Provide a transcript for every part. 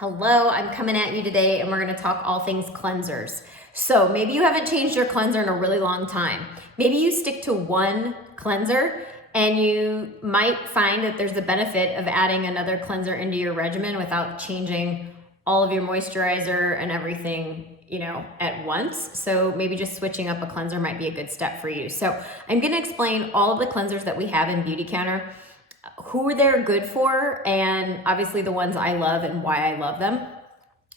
Hello, I'm coming at you today and we're gonna talk all things cleansers. So maybe you haven't changed your cleanser in a really long time. Maybe you stick to one cleanser and you might find that there's a benefit of adding another cleanser into your regimen without changing all of your moisturizer and everything, at once. So maybe just switching up a cleanser might be a good step for you. So I'm gonna explain all of the cleansers that we have in Beautycounter, who they're good for, and obviously the ones I love and why I love them.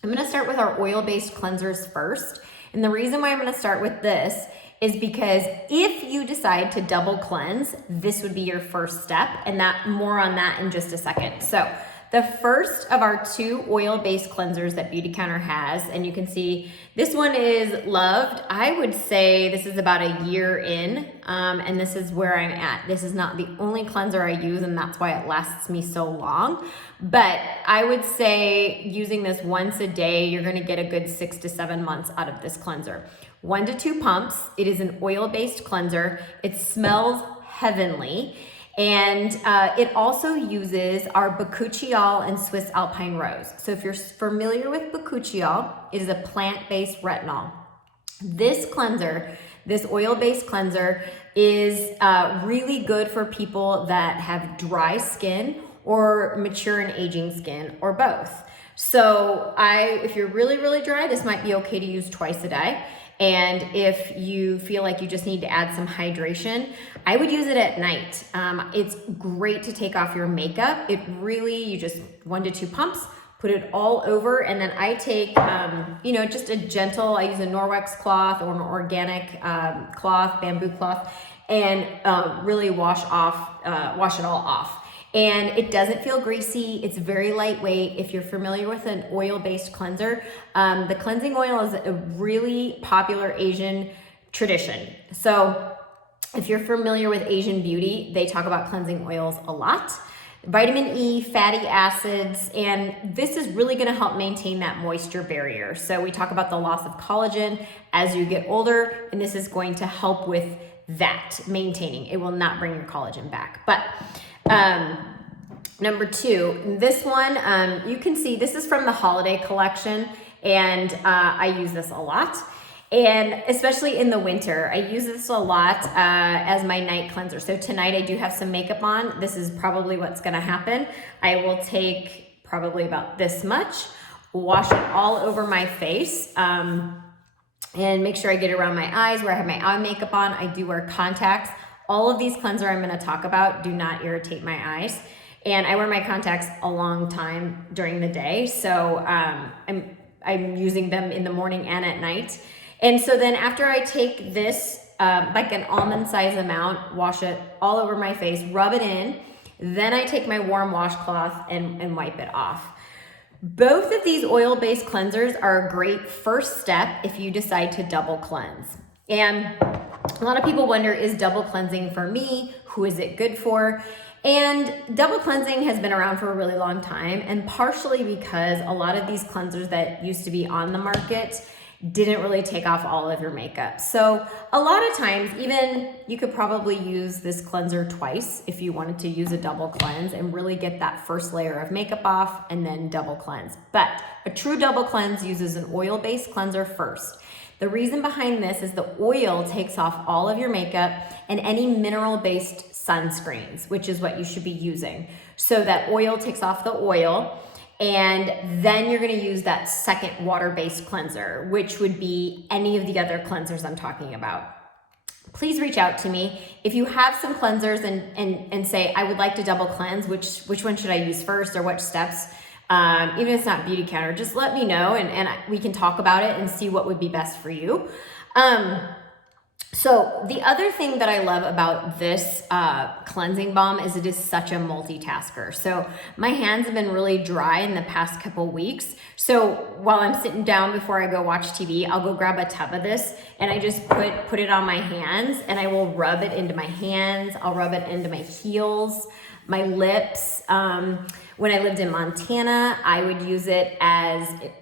I'm gonna start with our oil-based cleansers first. And the reason why I'm gonna start with this is because if you decide to double cleanse, this would be your first step, and more on that in just a second. So the first of our two oil-based cleansers that Beautycounter has, and you can see this one is loved. I would say this is about a year in, and this is where I'm at. This is not the only cleanser I use, and that's why it lasts me so long. But I would say using this once a day, you're gonna get a good 6 to 7 months out of this cleanser. 1 to 2 pumps. It is an oil-based cleanser. It smells heavenly. And it also uses our bakuchiol and Swiss Alpine Rose. So if you're familiar with bakuchiol, it is a plant-based retinol. This cleanser, this oil-based cleanser, is really good for people that have dry skin or mature and aging skin, or both. So if you're really, really dry, this might be okay to use twice a day. And if you feel like you just need to add some hydration, I would use it at night. It's great to take off your makeup. You just 1 to 2 pumps, put it all over, and then I take, just a gentle, I use a Norwex cloth or an organic cloth, bamboo cloth, and really wash it all off. And it doesn't feel greasy. It's very lightweight. If you're familiar with an oil-based cleanser, the cleansing oil is a really popular Asian tradition. So if you're familiar with Asian beauty, they talk about cleansing oils a lot. Vitamin E, fatty acids, and this is really gonna help maintain that moisture barrier. So we talk about the loss of collagen as you get older, and this is going to help with that, maintaining. It will not bring your collagen back. But number 2, this one, you can see this is from the holiday collection, and I use this a lot. And especially in the winter, I use this a lot as my night cleanser. So tonight I do have some makeup on. This is probably what's gonna happen. I will take probably about this much, wash it all over my face, and make sure I get it around my eyes where I have my eye makeup on. I do wear contacts. All of these cleansers I'm gonna talk about do not irritate my eyes. And I wear my contacts a long time during the day. So I'm using them in the morning and at night. And so then after I take this, like an almond size amount, wash it all over my face, rub it in, then I take my warm washcloth and wipe it off. Both of these oil-based cleansers are a great first step if you decide to double cleanse. And a lot of people wonder, is double cleansing for me? Who is it good for? And double cleansing has been around for a really long time, and partially because a lot of these cleansers that used to be on the market didn't really take off all of your makeup. So a lot of times, even you could probably use this cleanser twice if you wanted to use a double cleanse and really get that first layer of makeup off and then double cleanse. But a true double cleanse uses an oil-based cleanser first. The reason behind this is the oil takes off all of your makeup and any mineral-based sunscreens, which is what you should be using. So that oil takes off the oil, and then you're gonna use that second water-based cleanser, which would be any of the other cleansers I'm talking about. Please reach out to me. If you have some cleansers and say, I would like to double cleanse, which one should I use first, or which steps? Even if it's not Beautycounter, just let me know and we can talk about it and see what would be best for you. So the other thing that I love about this cleansing balm is it is such a multitasker. So my hands have been really dry in the past couple weeks. So while I'm sitting down before I go watch TV, I'll go grab a tub of this and I just put it on my hands, and I will rub it into my hands. I'll rub it into my heels, my lips. When I lived in Montana, I would use it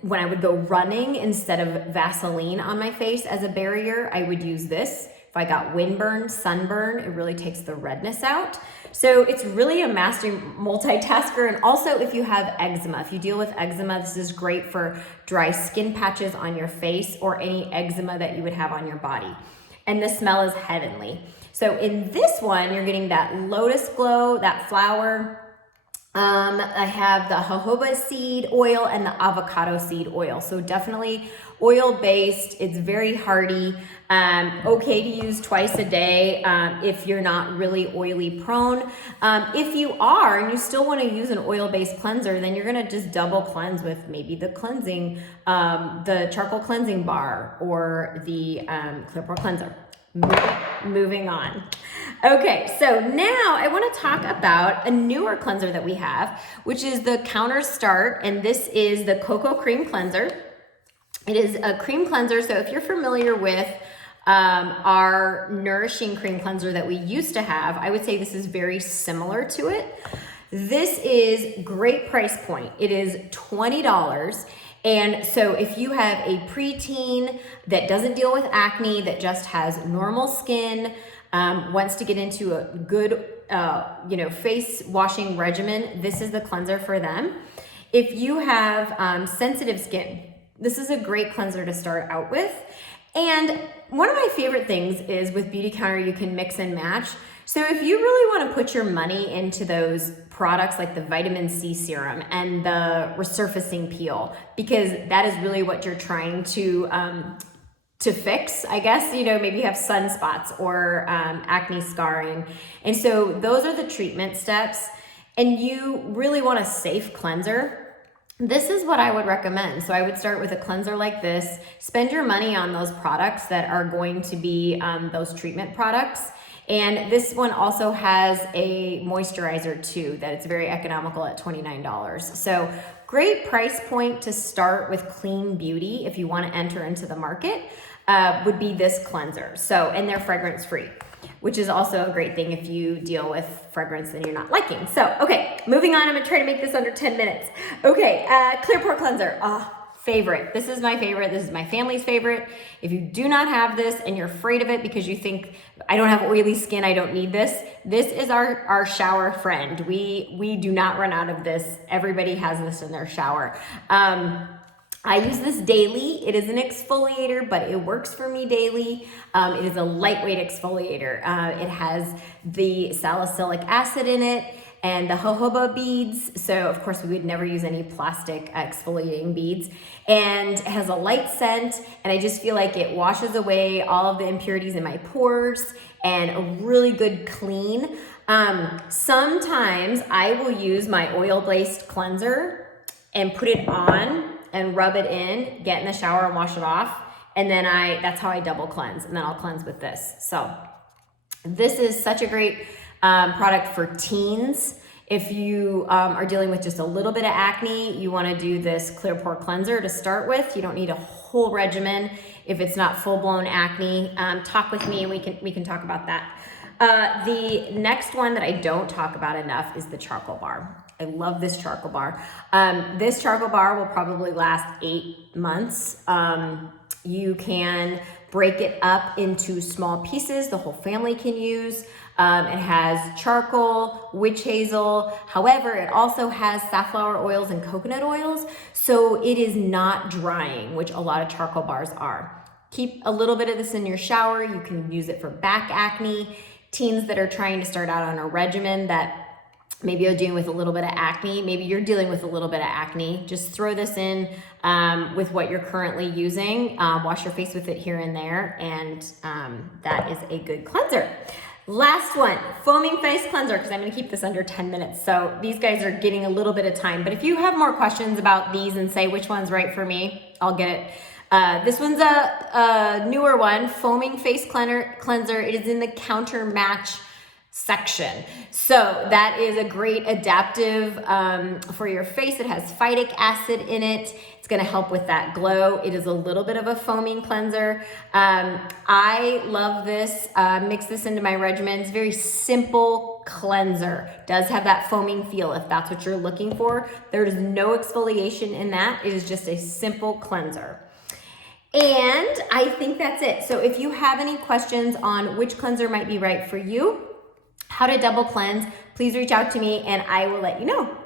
when I would go running, instead of Vaseline on my face as a barrier, I would use this If I got windburn, sunburn, it really takes the redness out. So it's really a master multitasker. And also if you have eczema, if you deal with eczema, this is great for dry skin patches on your face or any eczema that you would have on your body. And the smell is heavenly. So in this one, you're getting that lotus glow, that flower. I have the jojoba seed oil and the avocado seed oil. So definitely oil-based. It's very hardy. Okay to use twice a day if you're not really oily prone. If you are and you still want to use an oil-based cleanser, then you're going to just double cleanse with maybe the the charcoal cleansing bar or the clear pore cleanser. Moving on. Okay, so now I want to talk about a newer cleanser that we have, which is the Counter Start, and this is the Cocoa Cream Cleanser. It is a cream cleanser, so if you're familiar with our nourishing cream cleanser that we used to have, I would say this is very similar to it. This is great price point. It is $20. And so if you have a preteen that doesn't deal with acne, that just has normal skin, wants to get into a good, face washing regimen, this is the cleanser for them. If you have sensitive skin, this is a great cleanser to start out with. And one of my favorite things is with Beautycounter, you can mix and match. So if you really want to put your money into those products like the vitamin C serum and the resurfacing peel, because that is really what you're trying to fix, I guess, maybe you have sunspots or acne scarring. And so those are the treatment steps, and you really want a safe cleanser. This is what I would recommend. So I would start with a cleanser like this, spend your money on those products that are going to be those treatment products. And this one also has a moisturizer too, that it's very economical at $29. So great price point to start with clean beauty if you want to enter into the market would be this cleanser. So, and they're fragrance free, which is also a great thing if you deal with fragrance that you're not liking. So, okay, moving on. I'm gonna try to make this under 10 minutes. Okay, clear pore cleanser. Favorite. This is my favorite. This is my family's favorite. If you do not have this and you're afraid of it because you think, I don't have oily skin, I don't need this, this is our shower friend. We do not run out of this. Everybody has this in their shower. I use this daily. It is an exfoliator, but it works for me daily. It is a lightweight exfoliator. It has the salicylic acid in it and the jojoba beads. So of course we would never use any plastic exfoliating beads. And it has a light scent, and I just feel like it washes away all of the impurities in my pores and a really good clean. Sometimes I will use my oil-based cleanser and put it on and rub it in, get in the shower and wash it off. And then that's how I double cleanse, and then I'll cleanse with this. So this is such a great product for teens. If you are dealing with just a little bit of acne, you want to do this clear pore cleanser to start with. You don't need a whole regimen if it's not full-blown acne. Talk with me and we can talk about that. The next one that I don't talk about enough is the charcoal bar. I love this charcoal bar. This charcoal bar will probably last 8 months. You can break it up into small pieces. The whole family can use. It has charcoal, witch hazel. However, it also has safflower oils and coconut oils. So it is not drying, which a lot of charcoal bars are. Keep a little bit of this in your shower. You can use it for back acne. Teens that are trying to start out on a regimen that maybe you're dealing with a little bit of acne. Maybe you're dealing with a little bit of acne. Just throw this in with what you're currently using. Wash your face with it here and there, and that is a good cleanser. Last one, foaming face cleanser, because I'm going to keep this under 10 minutes. So these guys are getting a little bit of time. But if you have more questions about these and say which one's right for me, I'll get it. This one's a newer one, foaming face cleanser. It is in the counter match section. So that is a great adaptive for your face. It has phytic acid in it. It's going to help with that glow. It is a little bit of a foaming cleanser. I love this. Mix this into my regimen. It's very simple cleanser. Does have that foaming feel if that's what you're looking for. There is no exfoliation in that. It is just a simple cleanser. And I think that's it. So if you have any questions on which cleanser might be right for you, how to double cleanse, please reach out to me and I will let you know.